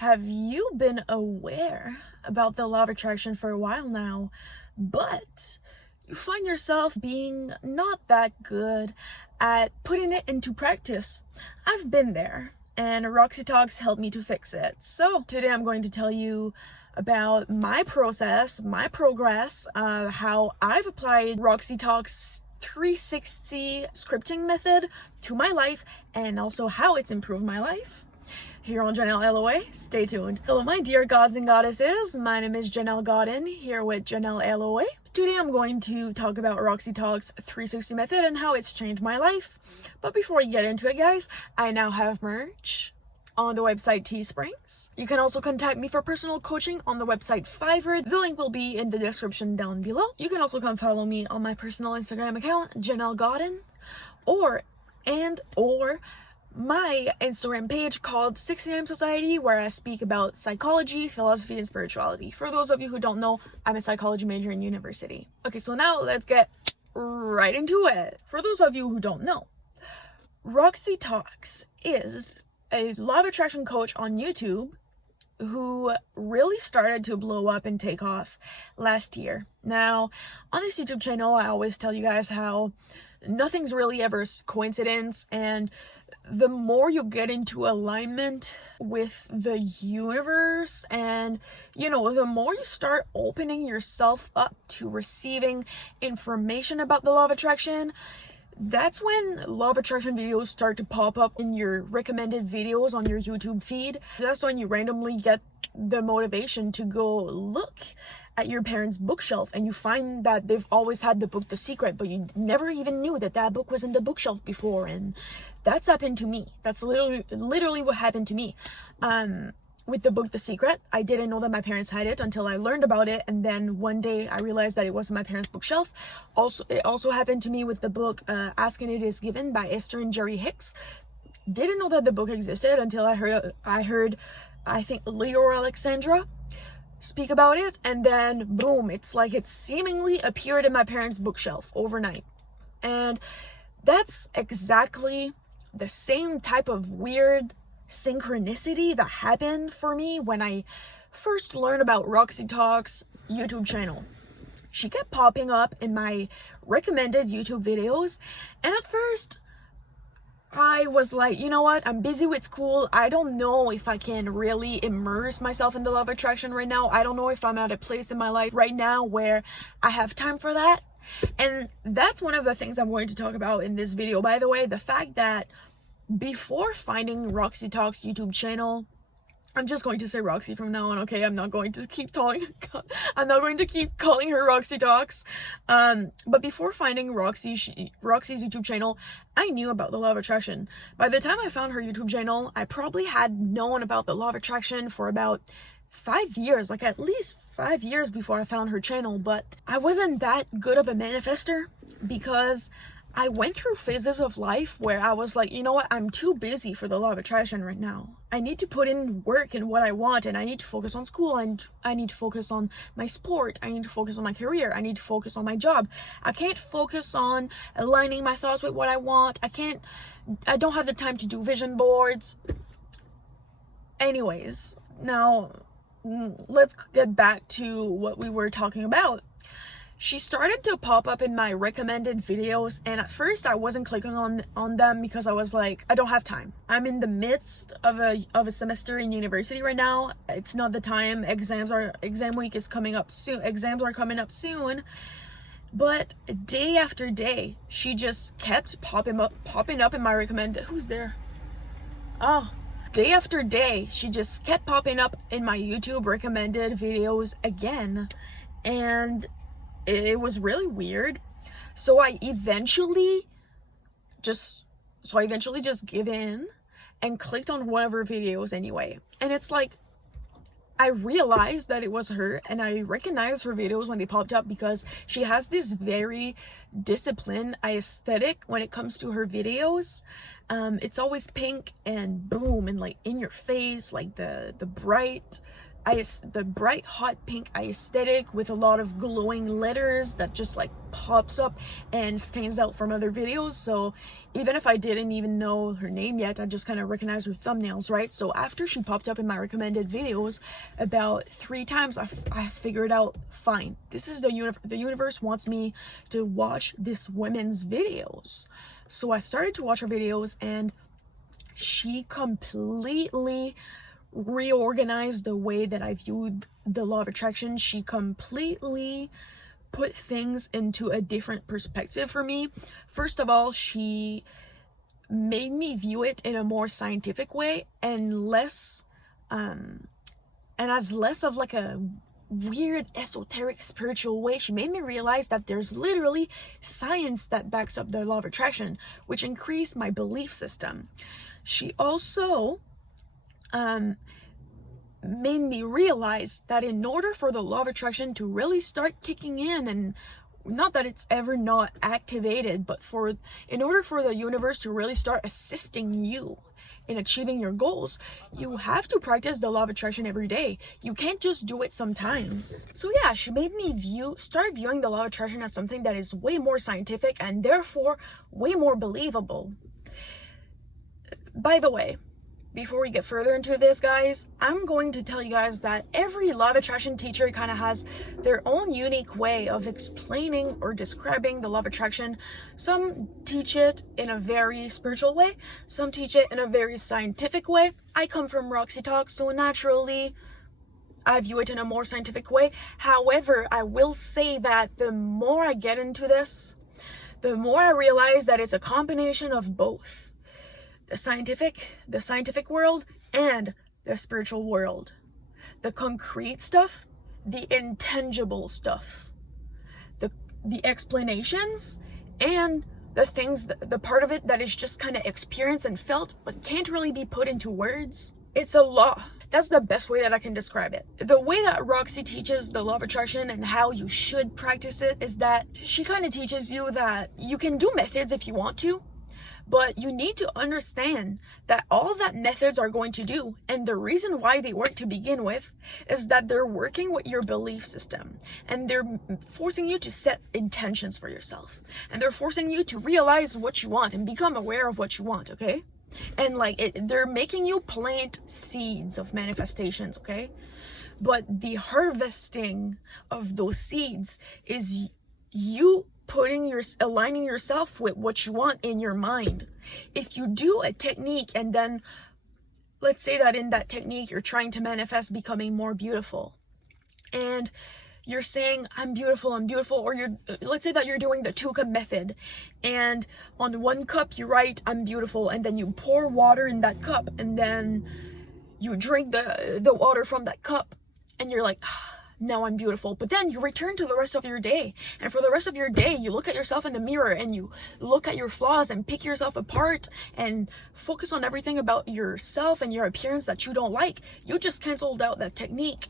Have you been aware about the law of attraction for a while now, but you find yourself being not that good at putting it into practice? I've been there, and Roxy Talks helped me to fix it. So today I'm going to tell you about my process, my progress, how I've applied Roxy Talks 360 scripting method to my life, and also how it's improved my life. Here on janelleloa, stay tuned. Hello my dear gods and goddesses, my name is Janelle Godin, here with janelleloa. Today I'm going to talk about Roxy Talks 360 method and how it's changed my life. But before we get into it, guys, I now have merch on the website Teesprings. You can also contact me for personal coaching on the website Fiverr. The link will be in the description down below. You can also come follow me on my personal Instagram account, Janelle Godin, or my Instagram page called 6am Society, where I speak about psychology, philosophy, and spirituality. For those of you who don't know, I'm a psychology major in university. Okay, so now let's get right into it. For those of you who don't know, Roxy Talks is a law of attraction coach on YouTube who really started to blow up and take off last year. Now, on this YouTube channel, I always tell you guys how nothing's really ever coincidence, and the more you get into alignment with the universe and, the more you start opening yourself up to receiving information about the law of attraction, that's when law of attraction videos start to pop up in your recommended videos on your YouTube feed. That's when you randomly get the motivation to go look at your parents' bookshelf and you find that they've always had the book The Secret, but you never even knew that book was in the bookshelf before. And that's happened to me. That's literally what happened to me. With the book The Secret, I didn't know that my parents had it until I learned about it, and then one day I realized that it wasn't my parents' bookshelf. It also happened to me with the book Ask and It Is Given by Esther and Jerry Hicks. Didn't know that the book existed until I heard I think Leora Alexandra speak about it, and then boom, it's like it seemingly appeared in my parents' bookshelf overnight. And that's exactly the same type of weird synchronicity that happened for me when I first learned about Roxy Talks YouTube channel. She kept popping up in my recommended YouTube videos, and at first I was like, you know what, I'm busy with school. I don't know if I can really immerse myself in the law of attraction right now. I don't know if I'm at a place in my life right now where I have time for that. And that's one of the things I'm going to talk about in this video. By the way, the fact that before finding Roxy Talks YouTube channel, I'm just going to say Roxy from now on, okay? I'm not going to keep calling her Roxy Talks. But before finding Roxy's YouTube channel, I knew about the law of attraction. By the time I found her YouTube channel, I probably had known about the law of attraction for about 5 years, like at least 5 years before I found her channel. But I wasn't that good of a manifester because I went through phases of life where I was like, you know what, I'm too busy for the law of attraction right now. I need to put in work in what I want, and I need to focus on school, and I need to focus on my sport, I need to focus on my career, I need to focus on my job. I can't focus on aligning my thoughts with what I want. I don't have the time to do vision boards. Anyways, now let's get back to what we were talking about. She started to pop up in my recommended videos, and at first I wasn't clicking on them because I was like, I don't have time. I'm in the midst of a semester in university right now. It's not the time. Exam week is coming up soon. Exams are coming up soon. But day after day, she just kept popping up in my recommended. Who's there? Oh. Day after day, she just kept popping up in my YouTube recommended videos again, and it was really weird. So I eventually just give in and clicked on one of her videos anyway. And it's like, I realized that it was her, and I recognized her videos when they popped up because she has this very disciplined aesthetic when it comes to her videos. It's always pink and boom and like in your face, like the bright the bright hot pink aesthetic with a lot of glowing letters that just like pops up and stands out from other videos. So even if I didn't even know her name yet, I just kind of recognized her thumbnails, right? So after she popped up in my recommended videos about 3 times, I figured out, fine, this is the universe wants me to watch this woman's videos. So I started to watch her videos, and she completely reorganized the way that I viewed the law of attraction. She completely put things into a different perspective for me. First of all, she made me view it in a more scientific way and less as less of like a weird esoteric spiritual way. She made me realize that there's literally science that backs up the law of attraction, which increased my belief system. She also made me realize that in order for the law of attraction to really start kicking in, and not that it's ever not activated, but in order for the universe to really start assisting you in achieving your goals, you have to practice the law of attraction every day. You can't just do it sometimes. So yeah, she made me start viewing the law of attraction as something that is way more scientific and therefore way more believable. By the way, before we get further into this, guys, I'm going to tell you guys that every law of attraction teacher kind of has their own unique way of explaining or describing the law of attraction. Some teach it in a very spiritual way. Some teach it in a very scientific way. I come from Roxy Talk, so naturally I view it in a more scientific way. However, I will say that the more I get into this, the more I realize that it's a combination of both. The scientific world and the spiritual world. The concrete stuff, the intangible stuff. The explanations and the things, the part of it that is just kind of experienced and felt but can't really be put into words. It's a law. That's the best way that I can describe it. The way that Roxy teaches the law of attraction and how you should practice it is that she kind of teaches you that you can do methods if you want to, but you need to understand that all that methods are going to do, and the reason why they work to begin with, is that they're working with your belief system. And they're forcing you to set intentions for yourself. And they're forcing you to realize what you want and become aware of what you want, okay? And they're making you plant seeds of manifestations, okay? But the harvesting of those seeds is you aligning yourself with what you want in your mind. If you do a technique and then let's say that in that technique you're trying to manifest becoming more beautiful, and you're saying I'm beautiful, or let's say that you're doing the 2 cup method, and on 1 cup you write I'm beautiful, and then you pour water in that cup, and then you drink the water from that cup, and you're like, now I'm beautiful. But then you return to the rest of your day, and for the rest of your day you look at yourself in the mirror and you look at your flaws and pick yourself apart and focus on everything about yourself and your appearance that you don't like. You just canceled out that technique.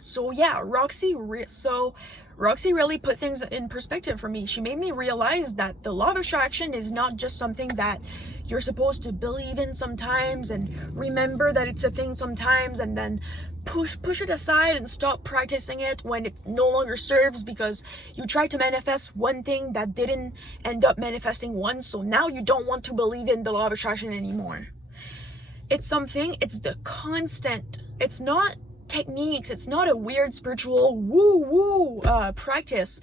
So yeah, Roxy really put things in perspective for me. She made me realize that the law of attraction is not just something that you're supposed to believe in sometimes and remember that it's a thing sometimes, and then push it aside and stop practicing it when it no longer serves because you tried to manifest one thing that didn't end up manifesting once, so now you don't want to believe in the law of attraction anymore. It's the constant. It's not techniques. It's not a weird spiritual woo practice.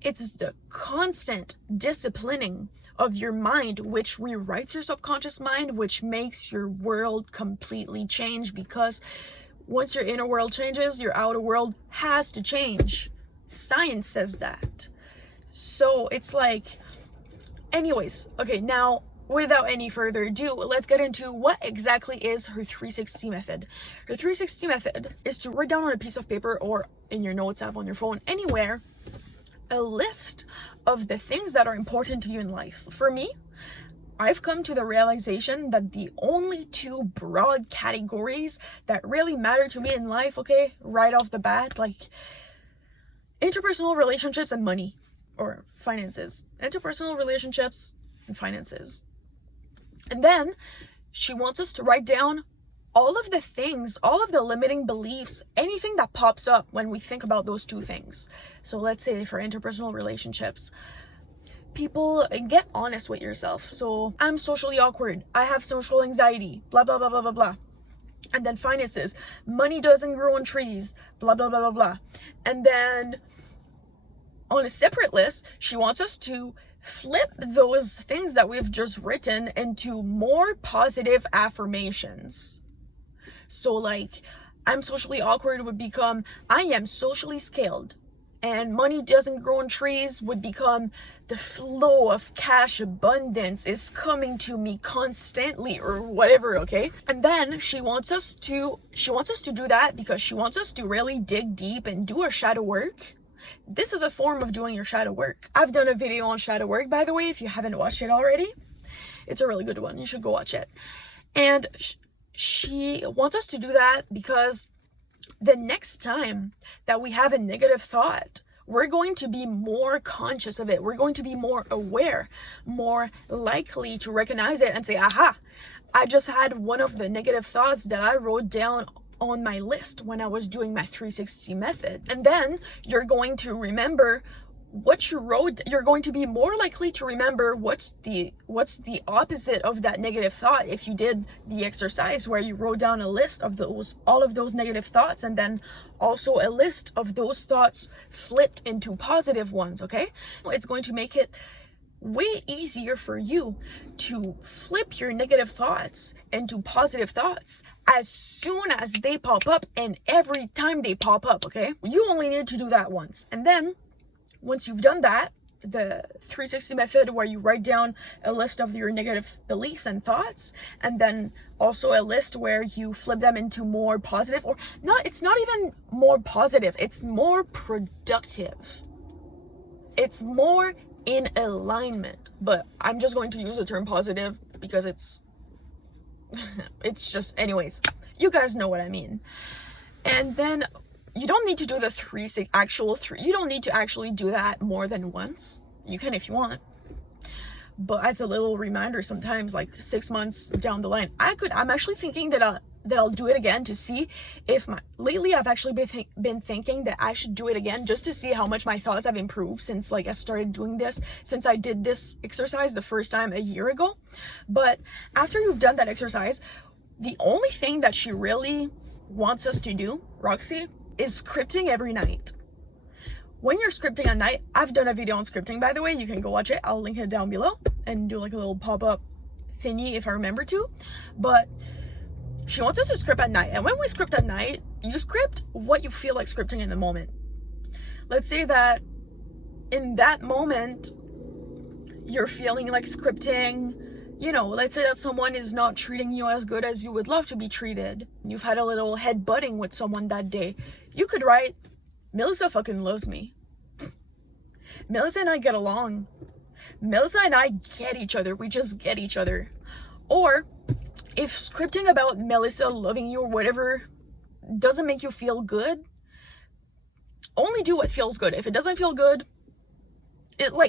It's the constant disciplining of your mind, which rewrites your subconscious mind, which makes your world completely change, because once your inner world changes, your outer world has to change. Science says that. So it's like, anyways, okay, now without any further ado, let's get into what exactly is her 360 method. Her 360 method is to write down on a piece of paper or in your notes app on your phone, anywhere, a list of the things that are important to you in life. For me, I've come to the realization that the only 2 broad categories that really matter to me in life, okay, right off the bat, like interpersonal relationships and money, or finances. Interpersonal relationships and finances. And then she wants us to write down all of the things, all of the limiting beliefs, anything that pops up when we think about those two things. So let's say for interpersonal relationships, people, get honest with yourself. So I'm socially awkward, I have social anxiety, blah blah blah blah blah blah. And then finances, money doesn't grow on trees, blah blah blah blah blah. And then on a separate list, she wants us to flip those things that we've just written into more positive affirmations. So like, I'm socially awkward would become, I am socially scaled. And money doesn't grow on trees would become, the flow of cash abundance is coming to me constantly, or whatever, okay? And then she wants us to do that because she wants us to really dig deep and do our shadow work. This is a form of doing your shadow work. I've done a video on shadow work, by the way, if you haven't watched it already. It's a really good one. You should go watch it. And she wants us to do that because the next time that we have a negative thought, we're going to be more conscious of it. We're going to be more aware, more likely to recognize it and say, aha, I just had one of the negative thoughts that I wrote down on my list when I was doing my 360 method. And then you're going to remember what you wrote. You're going to be more likely to remember what's the opposite of that negative thought if you did the exercise where you wrote down a list of all of those negative thoughts, and then also a list of those thoughts flipped into positive ones. Okay, it's going to make it way easier for you to flip your negative thoughts into positive thoughts as soon as they pop up and every time they pop up. Okay, you only need to do that once, and then once you've done that, the 360 method where you write down a list of your negative beliefs and thoughts, and then also a list where you flip them into more positive, or not, it's not even more positive, it's more productive, it's more in alignment. But I'm just going to use the term positive because it's just, anyways, you guys know what I mean. And then you don't need to do the you don't need to actually do that more than once. You can if you want, but as a little reminder, sometimes like 6 months down the line, I'm actually thinking that I'll do it again to see if lately I've actually been thinking that I should do it again just to see how much my thoughts have improved since like I started doing this, since I did this exercise the first time a year ago. But after you've done that exercise, the only thing that she really wants us to do, Roxy, is scripting every night. When you're scripting at night, I've done a video on scripting, by the way, you can go watch it. I'll link it down below and do like a little pop-up thingy if I remember to. But she wants us to script at night, and when we script at night, you script what you feel like scripting in the moment. Let's say that in that moment you're feeling like scripting, you know, let's say that someone is not treating you as good as you would love to be treated. You've had a little head butting with someone that day. You could write, Melissa fucking loves me. Melissa and I get along. Melissa and I get each other. We just get each other. Or if scripting about Melissa loving you or whatever doesn't make you feel good, only do what feels good. If it doesn't feel good,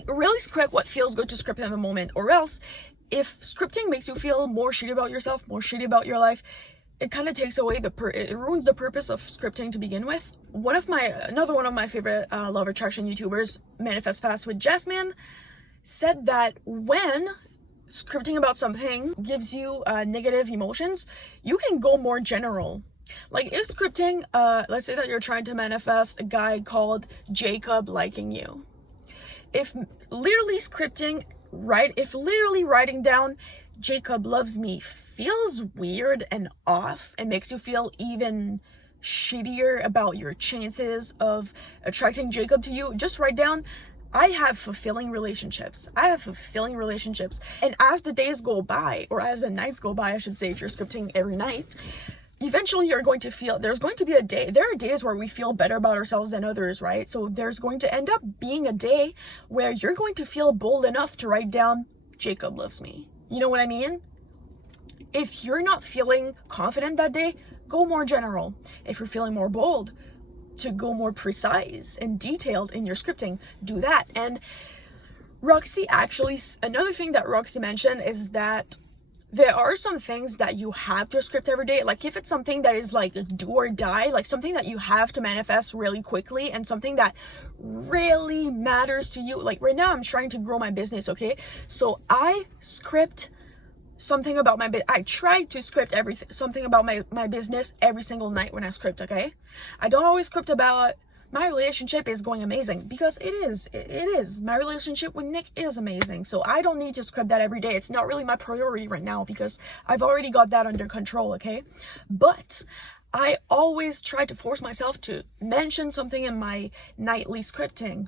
really script what feels good to script in the moment. Or else, if scripting makes you feel more shitty about yourself, more shitty about your life, it kind of takes away it ruins the purpose of scripting to begin with. Another one of my favorite law of attraction YouTubers, Manifest Fast with Jasmine, said that when scripting about something gives you negative emotions, you can go more general. Like if scripting, let's say that you're trying to manifest a guy called Jacob liking you. If literally writing down Jacob loves me feels weird and off and makes you feel even shittier about your chances of attracting Jacob to you, just write down, I have fulfilling relationships. And as the days go by, or as the nights go by, I should say, if you're scripting every night, eventually you're going to feel, there are days where we feel better about ourselves than others, right? So there's going to end up being a day where you're going to feel bold enough to write down, Jacob loves me. You know what I mean? If you're not feeling confident that day, go more general. If you're feeling more bold, to go more precise and detailed in your scripting, do that. And Roxy another thing that Roxy mentioned is that there are some things that you have to script every day. Like if it's something that is like do or die, like something that you have to manifest really quickly and something that really matters to you. Like right now I'm trying to grow my business, okay? So I script something about my I try to script something about my business every single night when I script, okay? I don't always script about my relationship is going amazing, because it is. My relationship with Nick is amazing. So I don't need to script that every day. It's not really my priority right now because I've already got that under control, okay? But I always try to force myself to mention something in my nightly scripting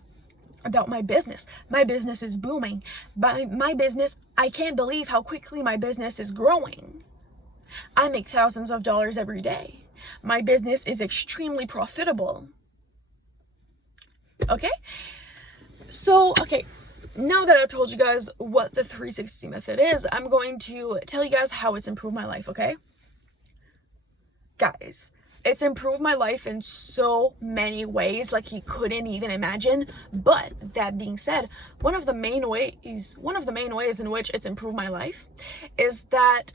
about my business. My business is booming. My business, I can't believe how quickly my business is growing. I make thousands of dollars every day. My business is extremely profitable. Okay? So, okay, now that I've told you guys what the 360 method is, I'm going to tell you guys how it's improved my life, okay? Guys, it's improved my life in so many ways, like you couldn't even imagine. But that being said, one of the main ways in which it's improved my life is that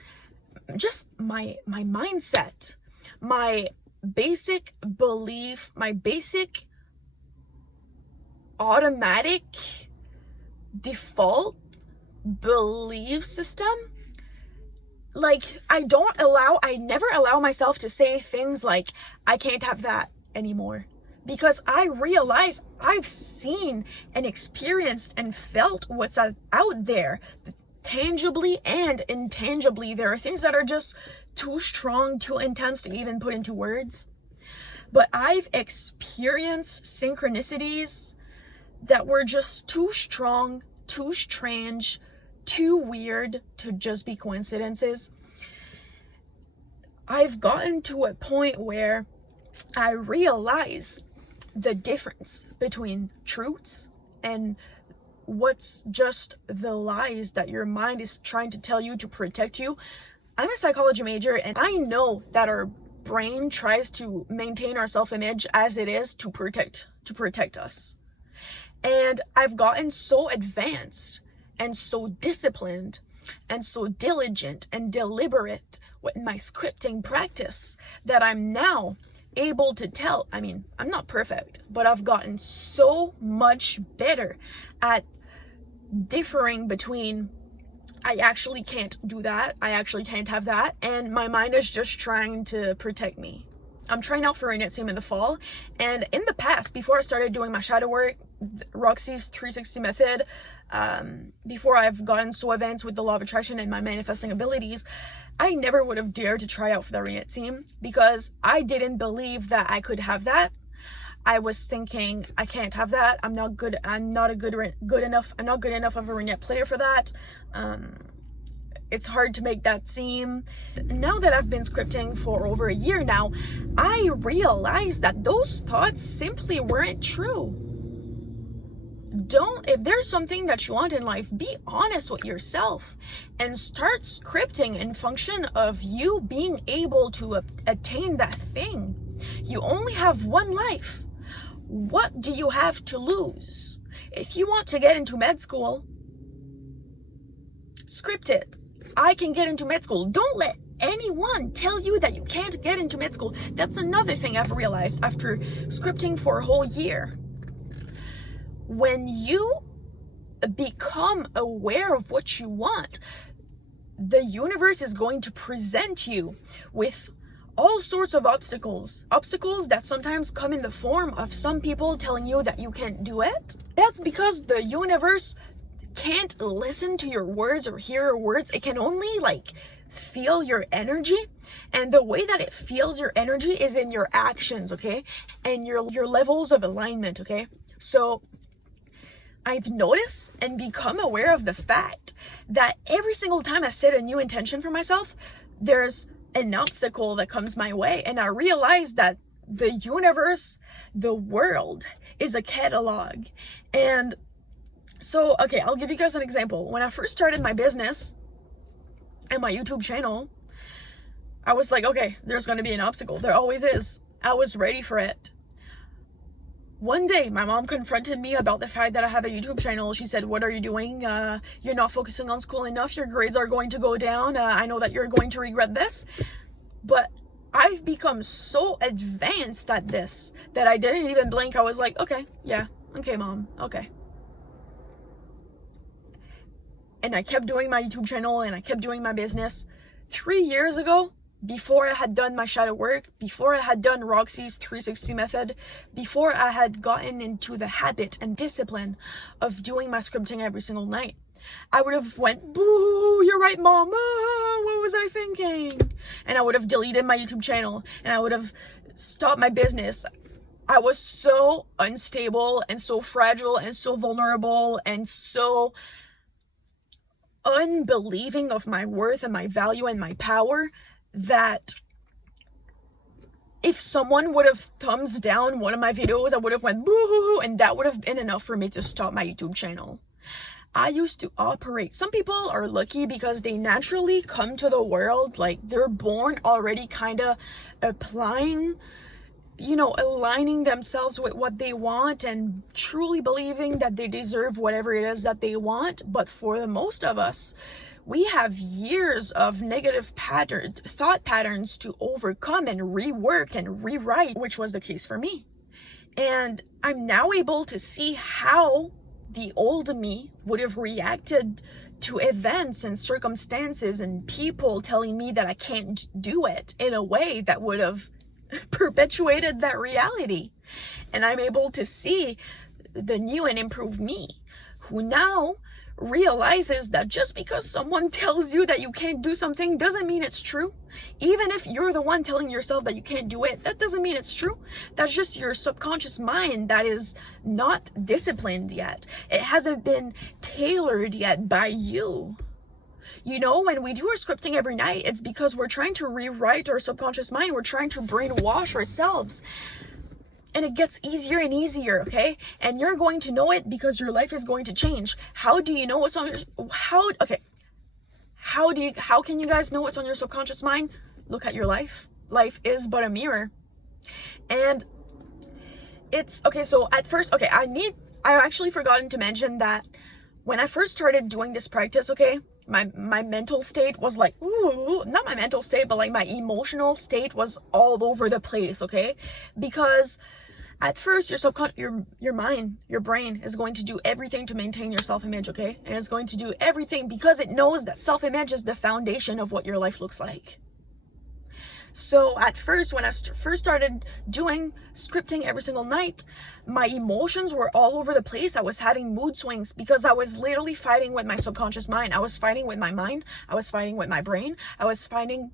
just my mindset, my basic belief, my basic automatic default belief system. Like I never allow myself to say things like I can't have that anymore, because I realize I've seen and experienced and felt what's out there tangibly and intangibly. There are things that are just too strong, too intense to even put into words, but I've experienced synchronicities that were just too strong, too strange, too weird to just be coincidences. I've gotten to a point where I realize the difference between truths and what's just the lies that your mind is trying to tell you to protect you. I'm a psychology major, and I know that our brain tries to maintain our self-image as it is to protect us. And I've gotten so advanced and so disciplined and so diligent and deliberate with my scripting practice that I'm now able to tell. I mean, I'm not perfect, but I've gotten so much better at differing between I actually can't do that, I actually can't have that, and my mind is just trying to protect me. I'm trying out for a knit team in the fall, and in the past, before I started doing my shadow work, Roxy's 360 method, before I've gotten so advanced with the law of attraction and my manifesting abilities, I never would have dared to try out for the knit team because I didn't believe that I could have that. I was thinking I can't have that. I'm not good enough of a Renette player for that. It's hard to make that seem. Now that I've been scripting for over a year now, I realize that those thoughts simply weren't true. If there's something that you want in life, be honest with yourself and start scripting in function of you being able to attain that thing. You only have one life. What do you have to lose? If you want to get into med school, script it. I can get into med school. Don't let anyone tell you that you can't get into med school. That's another thing I've realized after scripting for a whole year. When you become aware of what you want, the universe is going to present you with all sorts of obstacles that sometimes come in the form of some people telling you that you can't do it. That's because the universe can't listen to your words or hear your words. It can only feel your energy, and the way that it feels your energy is in your actions, okay, and your levels of alignment, okay. So I've noticed and become aware of the fact that every single time I set a new intention for myself, there's an obstacle that comes my way, and I realize that the universe, the world, is a catalog. And so, okay, I'll give you guys an example. When I first started my business and my YouTube channel, I was like, okay, there's going to be an obstacle. There always is. I was ready for it. One day, my mom confronted me about the fact that I have a YouTube channel. She said, what are you doing? You're not focusing on school enough. Your grades are going to go down. I know that you're going to regret this. But I've become so advanced at this that I didn't even blink. I was like, okay, yeah, okay, mom, okay. And I kept doing my YouTube channel and I kept doing my business. 3 years ago, before I had done my shadow work, before I had done Roxy's 360 method, before I had gotten into the habit and discipline of doing my scripting every single night, I would have went, boo, you're right, mama, what was I thinking? And I would have deleted my YouTube channel and I would have stopped my business. I was so unstable and so fragile and so vulnerable and so unbelieving of my worth and my value and my power that if someone would have thumbs down one of my videos, I would have went boo-hoo-hoo, and that would have been enough for me to stop my YouTube channel. I used to operate. Some people are lucky because they naturally come to the world, like they're born already kind of applying, aligning themselves with what they want and truly believing that they deserve whatever it is that they want. But for the most of us, we have years of negative thought patterns to overcome and rework and rewrite, which was the case for me. And I'm now able to see how the old me would have reacted to events and circumstances and people telling me that I can't do it in a way that would have perpetuated that reality. And I'm able to see the new and improved me, who now realizes that just because someone tells you that you can't do something doesn't mean it's true. Even if you're the one telling yourself that you can't do it, that doesn't mean it's true. That's just your subconscious mind that is not disciplined yet. It hasn't been tailored yet by you. When we do our scripting every night, it's because we're trying to rewrite our subconscious mind. We're trying to brainwash ourselves. And it gets easier and easier, okay? And you're going to know it because your life is going to change. How do you know what's on your how can you guys know what's on your subconscious mind? Look at your life. Life is but a mirror. And it's okay, so at first, I actually forgotten to mention that when I first started doing this practice, okay, my mental state was like, ooh, not my mental state, but like my emotional state was all over the place, okay? Because at first, your mind, your brain is going to do everything to maintain your self-image, okay? And it's going to do everything because it knows that self-image is the foundation of what your life looks like. So at first, when I first started doing scripting every single night, my emotions were all over the place. I was having mood swings because I was literally fighting with my subconscious mind. I was fighting with my mind. I was fighting with my brain. I was fighting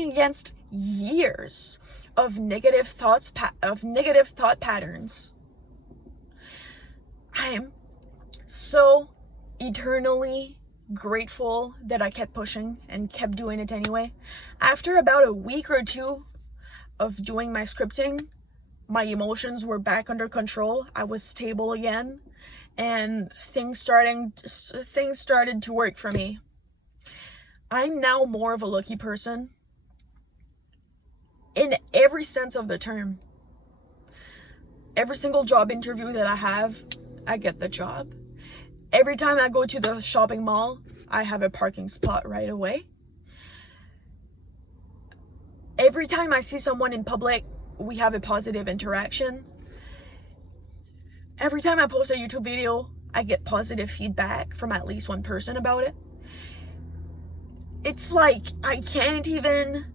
against years of negative thought patterns. I am so eternally grateful that I kept pushing and kept doing it anyway. After about a week or two of doing my scripting, my emotions were back under control. I was stable again, and things started to work for me. I'm now more of a lucky person in every sense of the term. Every single job interview that I have, I get the job. Every time I go to the shopping mall, I have a parking spot right away. Every time I see someone in public, we have a positive interaction. Every time I post a YouTube video, I get positive feedback from at least one person about it. It's like I can't even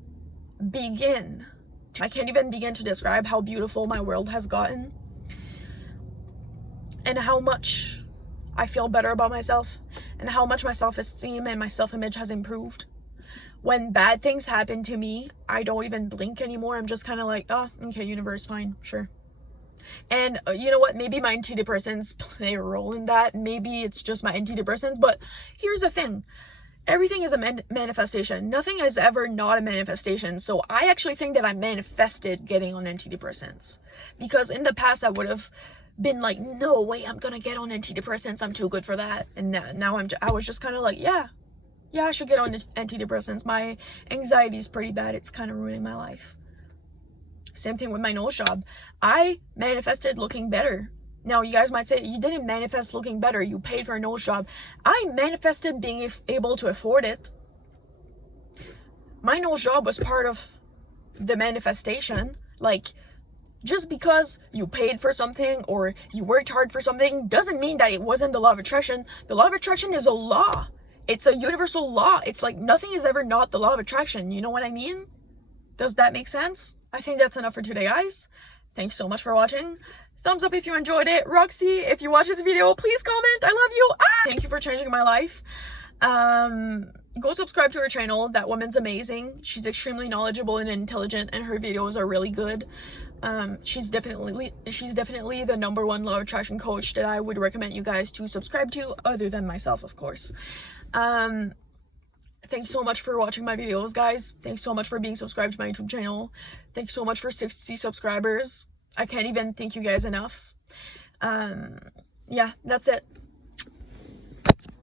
begin to describe how beautiful my world has gotten and how much I feel better about myself and how much my self-esteem and my self-image has improved. When bad things happen to me, I don't even blink anymore. I'm just kind of like, oh, okay, universe, fine, sure. And you know what? Maybe my antidepressants play a role in that. Maybe it's just my antidepressants. But here's the thing. Everything is a manifestation. Nothing is ever not a manifestation. So I actually think that I manifested getting on antidepressants. Because in the past, I would have been like, no way, I'm gonna get on antidepressants. I'm too good for that. And now I was just kind of like, yeah, I should get on antidepressants. My anxiety is pretty bad. It's kind of ruining my life. Same thing with my nose job. I manifested looking better. Now, you guys might say, you didn't manifest looking better. You paid for a nose job. I manifested being able to afford it. My nose job was part of the manifestation. Like, just because you paid for something or you worked hard for something doesn't mean that it wasn't the law of attraction. The law of attraction is a law. It's a universal law. It's like nothing is ever not the law of attraction. You know what I mean? Does that make sense? I think that's enough for today, guys. Thanks so much for watching. Thumbs up if you enjoyed it. Roxy, if you watch this video, please comment. I love you. Thank you for changing my life. Go subscribe to her channel. That woman's amazing. She's extremely knowledgeable and intelligent, and her videos are really good. She's definitely the #1 law of attraction coach that I would recommend you guys to subscribe to, other than myself, of course. Thanks so much for watching my videos, guys. Thanks so much for being subscribed to my YouTube channel. Thanks so much for 60 subscribers. I can't even thank you guys enough. Yeah, that's it.